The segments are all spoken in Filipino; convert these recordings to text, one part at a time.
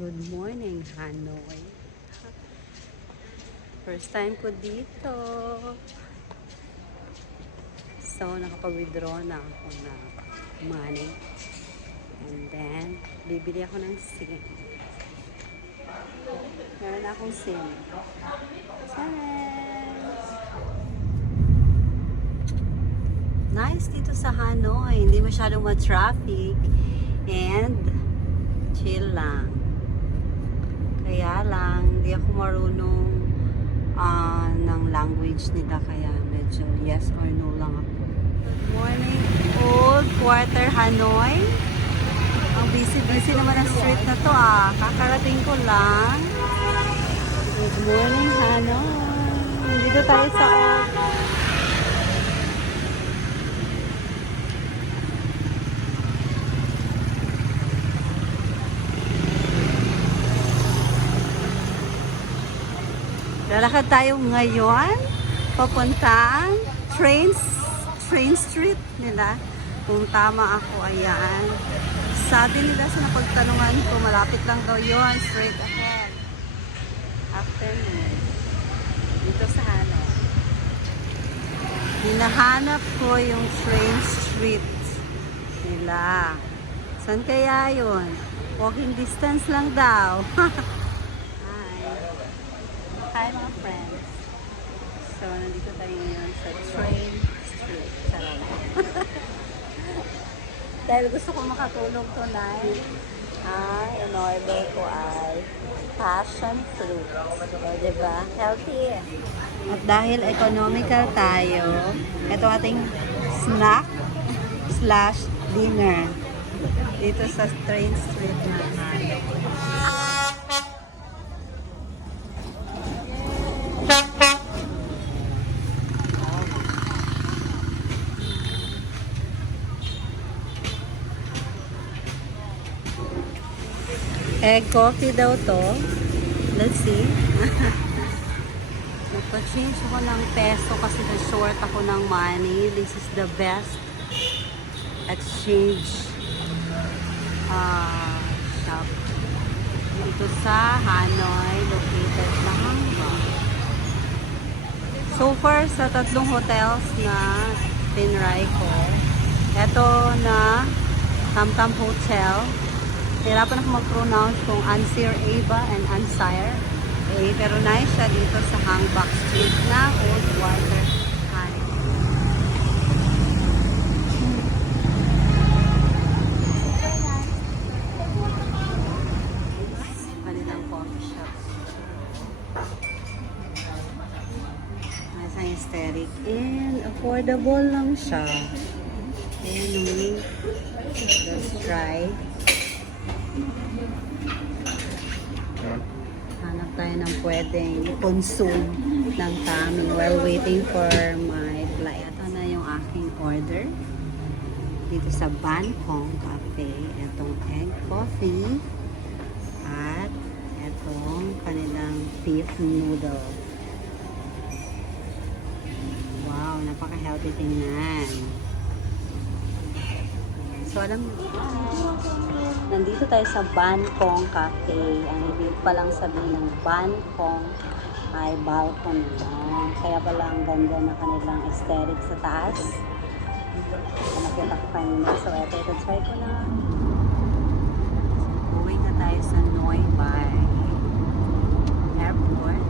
Good morning, Hanoi. First time ko dito. So, nakapag-withdraw na ako na money. And then, bibili ako ng SIM. Meron akong SIM. Nice dito sa Hanoi. Hindi masyadong ma-traffic. And, chill lang. Kaya lang, hindi ako marunong ng language nila. Kaya medyo yes or no lang ako. Good morning, Old Quarter Hanoi. Ang busy-busy naman ang street na to ah. Kakarating ko lang. Good morning, Hanoi. Dito tayo sa Old. Lalakad tayo ngayon papuntang train street nila. Kung tama ako, ayan. Sabi nila sa napagtanungan ko, malapit lang daw yun, straight ahead. Afternoon. Dito sa Hanoi. Hinahanap ko yung train street nila. Saan kaya yun? Walking distance lang daw. Hi mga friends. So, nandito tayo ngayon sa train street. Dahil gusto ko makatulog tonight, in order ko ay passion fruit. So, diba? Healthy. At dahil economical tayo, ito ating snack / dinner dito sa train street na Hanoi. Egg coffee daw to. Let's see. Nagpa-change ako ng peso kasi na-short ako ng money. This is the best exchange shop dito sa Hanoi, located na Hanoi. So far, sa tatlong hotels na tinry ko, eto na Tam-Tam Hotel. Hirapan ako mag-pronounce kung Ansir Aba and Ansire. Pero nice siya dito sa Hangbak Street na Old Quarter Hanoi. Kanilang coffee shop. Nice ang aesthetic. And affordable lang siya. And let's try. Hanap tayo ng pwedeng consume ng tummy while waiting for my flight. Ito na yung aking order dito sa Bangkok Cafe. Itong egg coffee at itong kanilang beef noodle. Wow, napaka-healthy tingnan. So, alam mo, nandito tayo sa Bangkok Cafe. Ang ibig palang sabihin ng Bangkok ay balcony. Kaya pala ang ganda na kanilang aesthetic sa taas. Nakita ko kanina. So, ito try ko na. Uwi na tayo sa Nui Bai Airport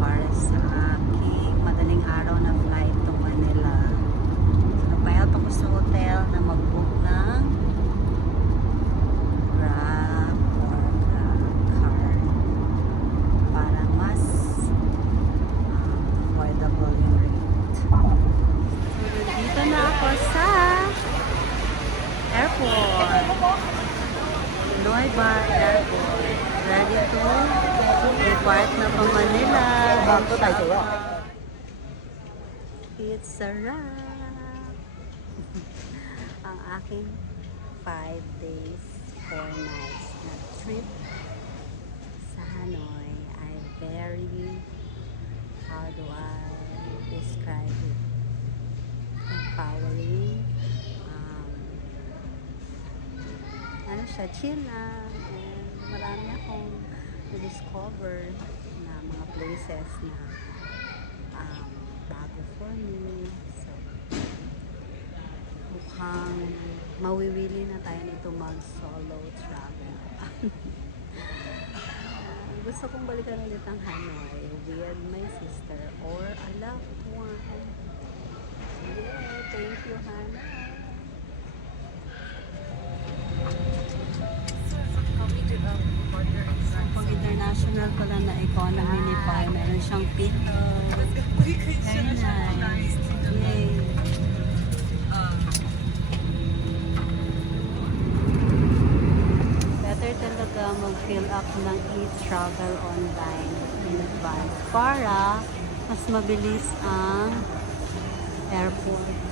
para sa aking madaling araw na flight to Manila. So, napayat ako sa hotel na mag-book ng Grab or car para mas affordable yung rate. So, dito na ako sa airport. Nui Bai Airport. Ready to depart na pa Manila. It's a wrap. Ang aking 5 days, 4 nights na trip sa Hanoi ay very, how do I describe it? Empowering. Ano siya, chill lang. And marami akong na-discover na mga places na bago for me. So, mukhang mawiwili na tayo nito mag-solo travel. Gusto kong balikan ulit ang Hanoi with my sister or a loved one. Yeah, thank you, Hannah. Pag international pala na economy ni Pa, meron siyang pillow. Very nice. Yay. Better talaga mag-fill up ng e-travel online in advance para mas mabilis ang airport.